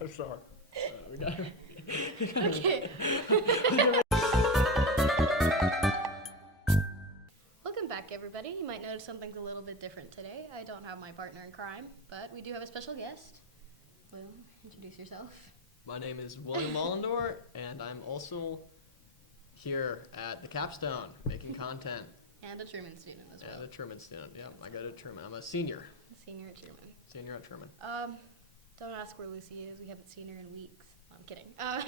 I'm sorry. We got Okay. Welcome back, everybody. You might notice something's a little bit different today. I don't have my partner in crime, but we do have a special guest. Will, introduce yourself. My name is William Mullendor, and I'm also here at the Capstone making content. And a Truman student as well. And a Truman student, yeah. I go to Truman. I'm a senior. Senior at Truman. Senior at Truman. Don't ask where Lucy is. We haven't seen her in weeks. I'm kidding.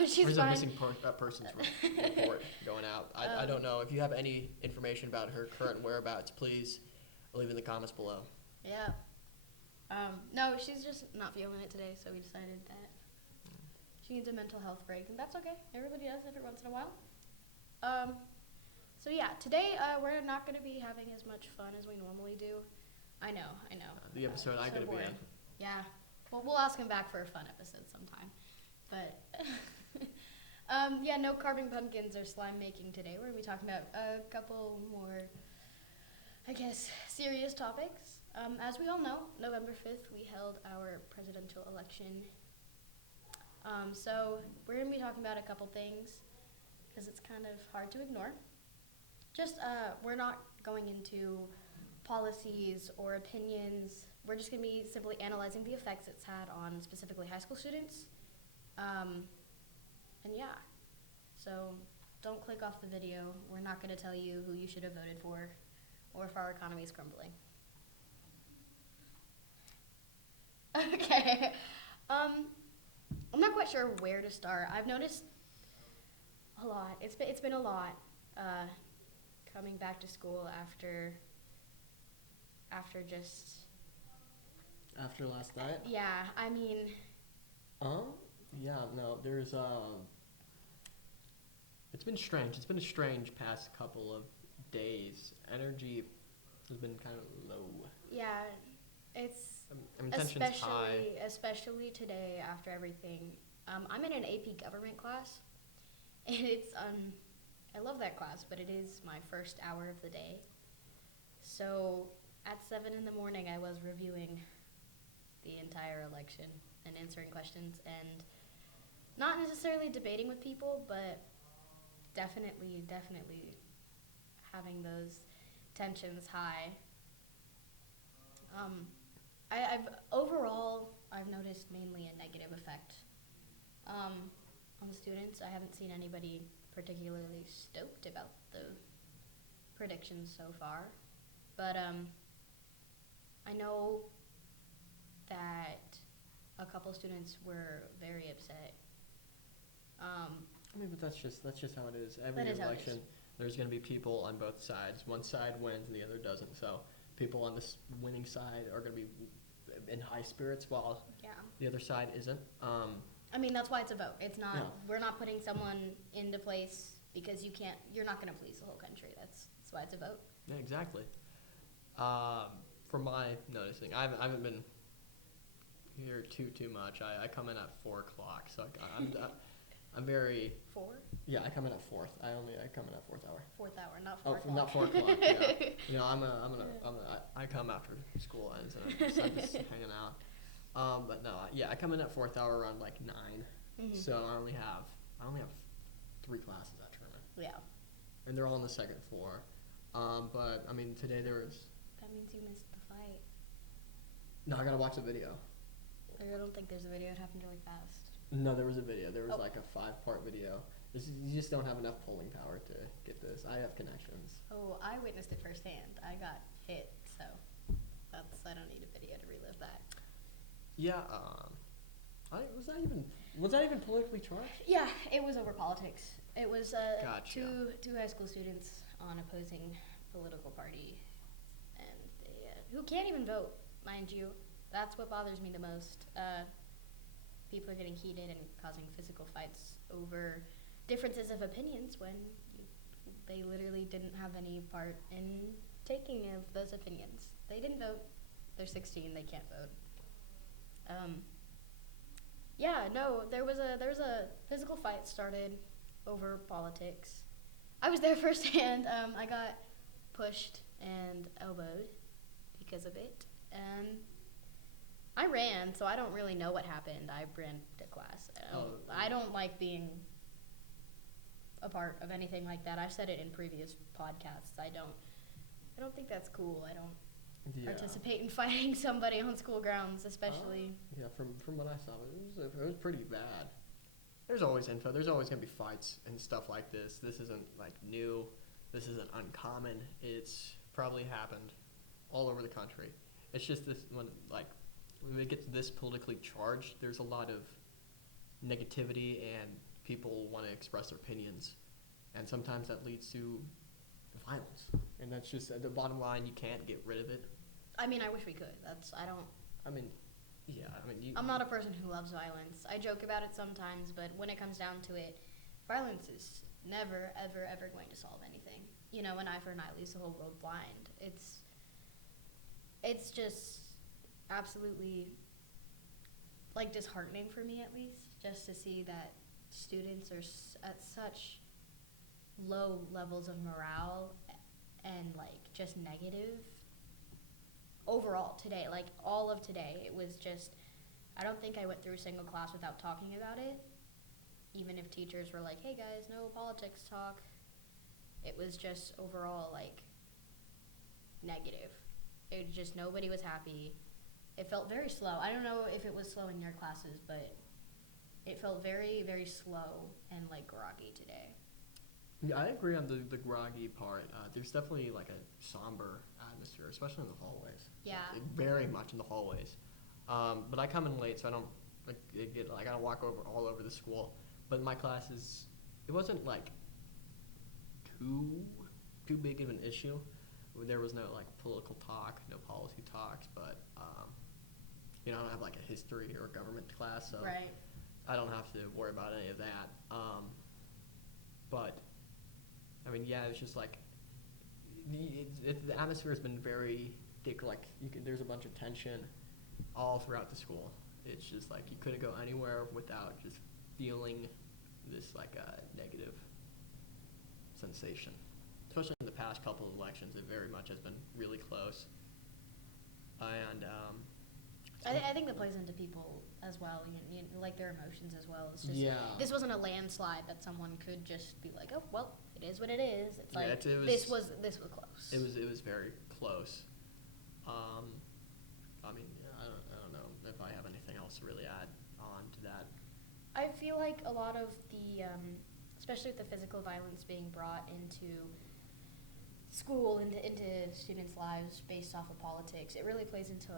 She's There's fine. a missing persons report going out. I don't know. If you have any information about her current whereabouts, please leave in the comments below. Yeah. No, she's just not feeling it today, so we decided that she needs a mental health break, and that's okay. Everybody does every once in a while. So yeah, today we're not going to be having as much fun as we normally do. I know. The episode I'm going to be in. Yeah. Well, we'll ask him back for a fun episode sometime. But, yeah, no carving pumpkins or slime making today. We're going to be talking about a couple more, I guess, serious topics. As we all know, November 5th, we held our presidential election. So we're going to be talking about a couple things because it's kind of hard to ignore. Just, we're not going into policies or opinions. We're just going to be simply analyzing the effects it's had on specifically high school students. And yeah, so don't click off the video. We're not going to tell you who you should have voted for or if our economy is crumbling. Okay. I'm not quite sure where to start. I've noticed a lot. It's been a lot coming back to school after last night? Yeah, I mean... Yeah, no, there's, it's been strange. It's been a strange past couple of days. Energy has been kind of low. Yeah, it's... tension's high. Especially today after everything. I'm in an AP government class, and it's, I love that class, but it is my first hour of the day. So at 7 in the morning, I was reviewing the entire election and answering questions and not necessarily debating with people, but definitely having those tensions high. I've noticed mainly a negative effect on the students. I haven't seen anybody particularly stoked about the predictions so far, but I know that a couple students were very upset. But that's just how it is. Every election, there's going to be people on both sides. One side wins and the other doesn't. So people on this winning side are going to be in high spirits while the other side isn't. That's why it's a vote. It's not. Yeah. We're not putting someone into place because you're not going to please the whole country. That's why it's a vote. Yeah, exactly. From my noticing, I haven't been here too much. I come in at 4 o'clock, so I'm very... 4? Yeah, I come in at 4th. I come in at 4th hour. 4th hour, not 4 o'clock. Not 4 o'clock. Yeah. I come after school ends and I'm just hanging out. But no, I come in at 4th hour around like 9. Mm-hmm. So I only have 3 classes at Truman. Yeah. And they're all on the second floor. But today there was... That means you missed the fight. No, I gotta watch the video. I don't think there's a video. It happened really fast. No, there was a video. There was like a 5-part video. You just don't have enough polling power to get this. I have connections. Oh, I witnessed it firsthand. I got hit, so I don't need a video to relive that. Yeah, was that even politically charged? Yeah, it was over politics. It was Gotcha. two high school students on opposing political party, and they who can't even vote, mind you. That's what bothers me the most. People are getting heated and causing physical fights over differences of opinions when they literally didn't have any part in taking of those opinions. They didn't vote. They're 16. They can't vote. There was a physical fight started over politics. I was there firsthand. I got pushed and elbowed because of it. I ran, so I don't really know what happened. I ran to class. I don't like being a part of anything like that. I've said it in previous podcasts. I don't think that's cool. I don't participate in fighting somebody on school grounds, especially. From what I saw, it was pretty bad. There's always info. There's always gonna be fights and stuff like this. This isn't like new. This isn't uncommon. It's probably happened all over the country. It's just this when it gets this politically charged, there's a lot of negativity and people want to express their opinions, and sometimes that leads to violence. And that's just the bottom line. You can't get rid of it. I mean, I wish we could. I'm not a person who loves violence. I joke about it sometimes, but when it comes down to it, violence is never, ever, ever going to solve anything. You know, an eye for an eye leaves the whole world blind. It's just absolutely, like, disheartening for me, at least, just to see that students are at such low levels of morale and, like, just negative overall today. Like, all of today, it was just, I don't think I went through a single class without talking about it, even if teachers were like, hey guys, no politics talk. It was just overall, like, negative. It just, nobody was happy. It felt very slow. I don't know if it was slow in your classes, but it felt very, very slow and, like, groggy today. Yeah, I agree on the groggy part. There's definitely, like, a somber atmosphere, especially in the hallways. Yeah. Like, very much in the hallways. But I come in late, so I don't I gotta walk all over the school. But in my classes, it wasn't like too big of an issue. There was no like political talk, no policy talks, but I don't have like a history or a government class, so right. I don't have to worry about any of that. But I mean, yeah, it's just like the atmosphere has been very thick. Like there's a bunch of tension all throughout the school. It's just like you couldn't go anywhere without just feeling this like negative sensation. Especially in the past couple of elections, it very much has been really close. And I think that plays into people as well, like their emotions as well. It's just, this wasn't a landslide that someone could just be like, oh, well, it is what it is. It's like, this was close. It was very close. I mean, I don't know if I have anything else to really add on to that. I feel like a lot of the, especially with the physical violence being brought into school, into students' lives based off of politics, it really plays into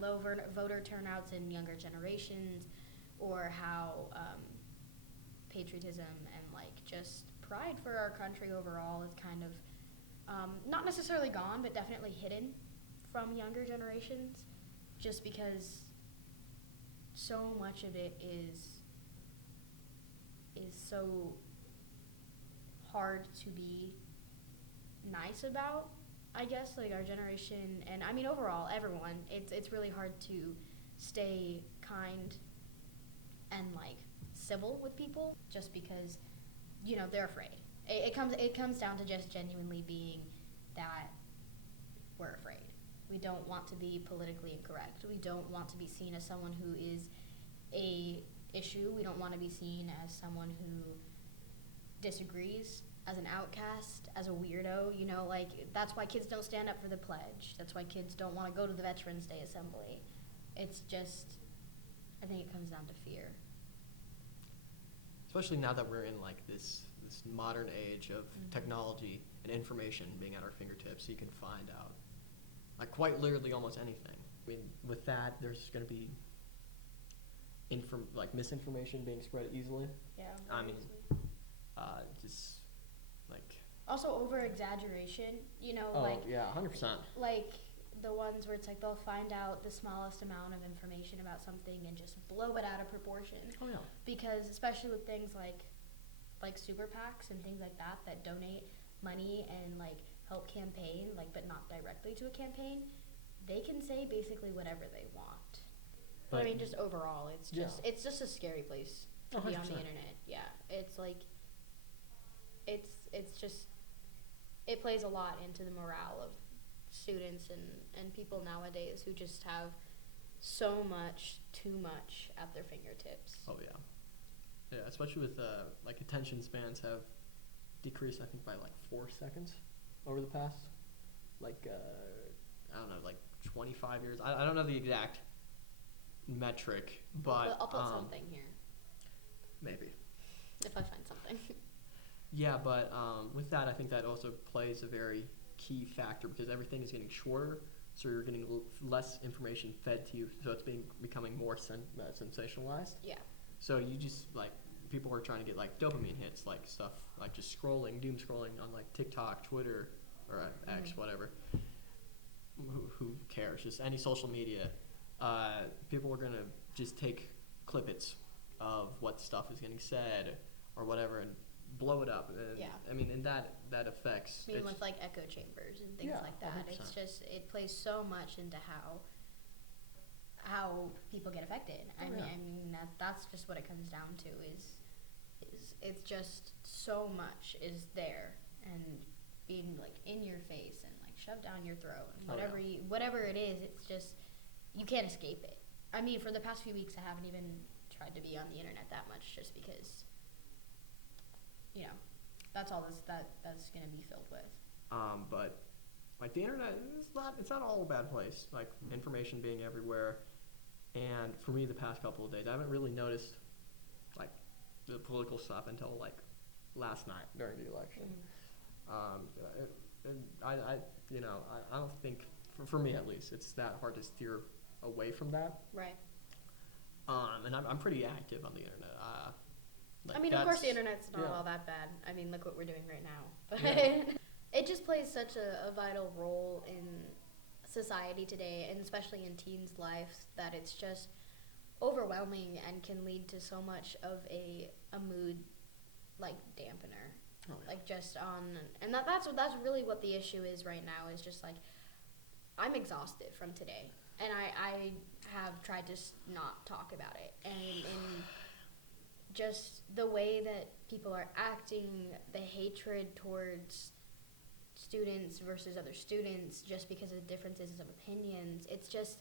low voter turnouts in younger generations, or how patriotism and like just pride for our country overall is kind of not necessarily gone, but definitely hidden from younger generations, just because so much of it is so hard to be nice about, I guess, like our generation, and I mean overall everyone, it's really hard to stay kind and like civil with people, just because they're afraid. It comes down to just genuinely being that we're afraid. We don't want to be politically incorrect. We don't want to be seen as someone who is a issue. We don't want to be seen as someone who disagrees, as an outcast, as a weirdo. Like, that's why kids don't stand up for the pledge. That's why kids don't want to go to the Veterans Day assembly. It's just, I think it comes down to fear. Especially now that we're in like this modern age of technology and information being at our fingertips, you can find out like quite literally almost anything. I mean, with that, there's going to be misinformation being spread easily. Yeah. I mean, just like. Also over exaggeration, Oh, like. Yeah, 100%. Like the ones where it's like they'll find out the smallest amount of information about something and just blow it out of proportion. Oh yeah. Because especially with things like super PACs and things like that donate money and like help campaign, like, but not directly to a campaign, they can say basically whatever they want. But I mean, just overall, it's just a scary place to be on the internet. Yeah, it's like, it's just, it plays a lot into the morale of students and people nowadays who just have so much, too much at their fingertips. Oh yeah. Yeah, especially with like attention spans have decreased, I think, by like 4 seconds over the past, like, I don't know, like 25 years. I don't know the exact metric, but I'll put something here. Maybe. If I find something. Yeah, but with that, I think that also plays a very key factor because everything is getting shorter, so you're getting less information fed to you, so it's becoming more sensationalized. Yeah. So you just, like, people are trying to get, like, dopamine hits, like stuff, like just scrolling, doom scrolling on, like, TikTok, Twitter, or X, whatever. Who cares? Just any social media. People are going to just take clippets of what stuff is getting said or whatever and blow it up. And, yeah. I mean, and that affects. I mean, with like echo chambers and things like that. 100%. It's just, it plays so much into how people get affected. I mean that's just what it comes down to is it's just so much is there and being like in your face and like shoved down your throat and whatever it is, it's just you can't escape it. I mean, for the past few weeks I haven't even tried to be on the internet that much just because that's all that's going to be filled with. But like the internet, it's not all a bad place. Like information being everywhere, and for me, the past couple of days, I haven't really noticed like the political stuff until like last night during the election. And I don't think for me at least, it's that hard to steer away from that. Right. And I'm pretty active on the internet. I mean, of course, the internet's not all that bad. I mean, look what we're doing right now. But it just plays such a vital role in society today, and especially in teens' lives, that it's just overwhelming and can lead to so much of a mood, like, dampener. Oh, yeah. Like, just on... And that's really what the issue is right now, is just, like, I'm exhausted from today. And I have tried to not talk about it. And just the way that people are acting, the hatred towards students versus other students just because of differences of opinions, it's just,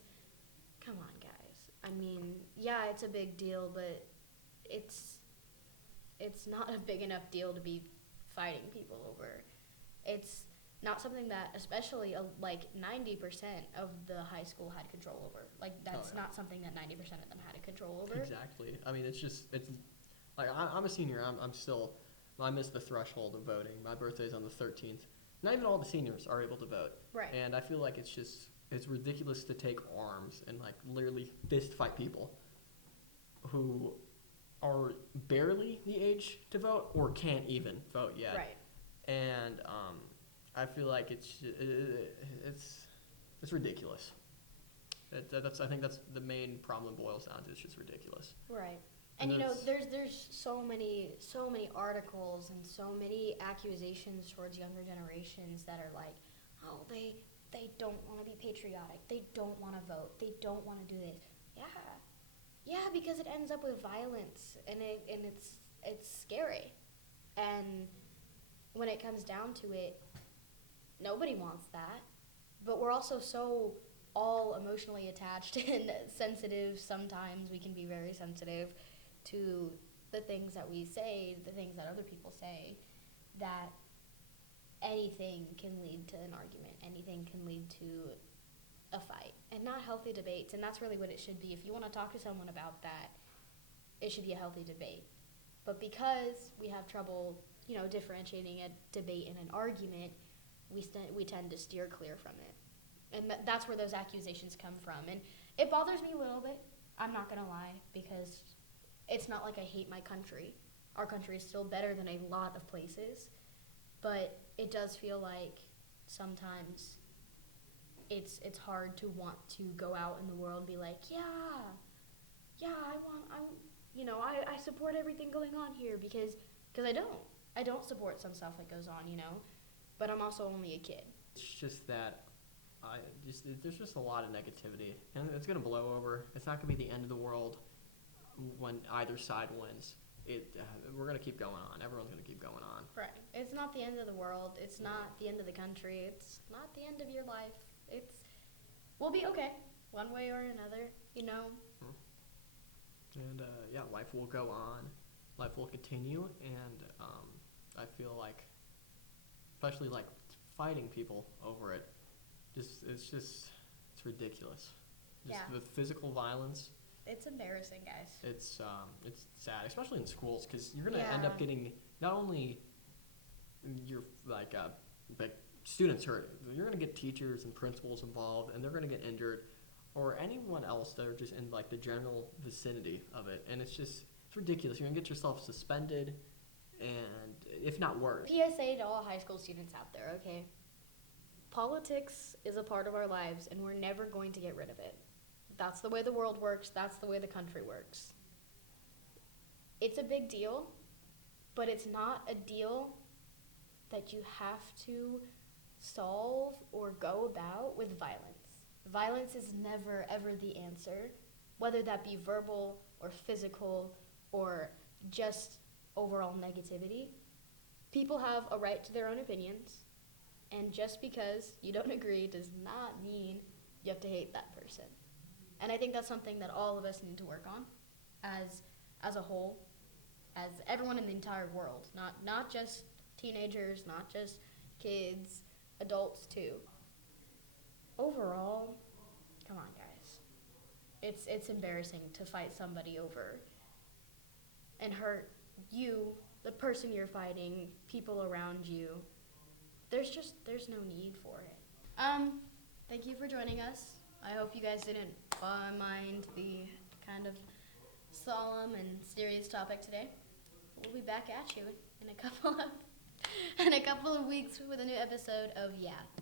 come on, guys. I mean, yeah, it's a big deal, but it's not a big enough deal to be fighting people over. It's not something that, especially like 90% of the high school had control over. Like, that's not something that 90% of them had control over. Exactly. I mean, it's like, I'm a senior. I missed the threshold of voting. My birthday's on the 13th. Not even all the seniors are able to vote. Right. And I feel like it's ridiculous to take arms and, like, literally fist fight people who are barely the age to vote or can't even vote yet. Right. And I feel like it's ridiculous. I think that's the main problem it boils down to. It's just ridiculous. Right. And there's so many articles and so many accusations towards younger generations that are like, oh, they don't want to be patriotic, they don't want to vote, they don't want to do this. Yeah, because it ends up with violence and it's scary. And when it comes down to it, nobody wants that. But we're also so all emotionally attached and sensitive. Sometimes we can be very sensitive to the things that we say, the things that other people say, that anything can lead to an argument, anything can lead to a fight, and not healthy debates. And that's really what it should be. If you want to talk to someone about that, it should be a healthy debate. But because we have trouble, differentiating a debate and an argument, we tend to steer clear from it. And that's where those accusations come from. And it bothers me a little bit, I'm not going to lie, because it's not like I hate my country. Our country is still better than a lot of places. But it does feel like sometimes it's hard to want to go out in the world and be like, I support everything going on here because I don't support some stuff that goes on, but I'm also only a kid. It's just that there's just a lot of negativity, and it's going to blow over. It's not going to be the end of the world when either side wins. We're going to keep going on. Everyone's going to keep going on. Right. It's not the end of the world. It's not the end of the country. It's not the end of your life. We'll be okay. one way or another, you know. And yeah, life will go on, life will continue, and I feel like, especially like fighting people over it, it's ridiculous. Just Yeah. the physical violence. It's embarrassing, guys. It's sad, especially in schools, because you're gonna end up getting not only your like students hurt. You're gonna get teachers and principals involved, and they're gonna get injured, or anyone else that are just in like the general vicinity of it. And it's ridiculous. You're gonna get yourself suspended, and if not worse. PSA to all high school students out there, okay? Politics is a part of our lives, and we're never going to get rid of it. That's the way the world works. That's the way the country works. It's a big deal, but it's not a deal that you have to solve or go about with violence. Violence is never, ever the answer, whether that be verbal or physical or just overall negativity. People have a right to their own opinions, and just because you don't agree does not mean you have to hate that person. And I think that's something that all of us need to work on as a whole, as everyone in the entire world, not just teenagers, not just kids, adults too. Overall, come on guys. It's embarrassing to fight somebody over and hurt you, the person you're fighting, people around you. There's no need for it. Thank you for joining us. I hope you guys didn't mind the kind of solemn and serious topic today. We'll be back at you in a couple of weeks with a new episode of YAP.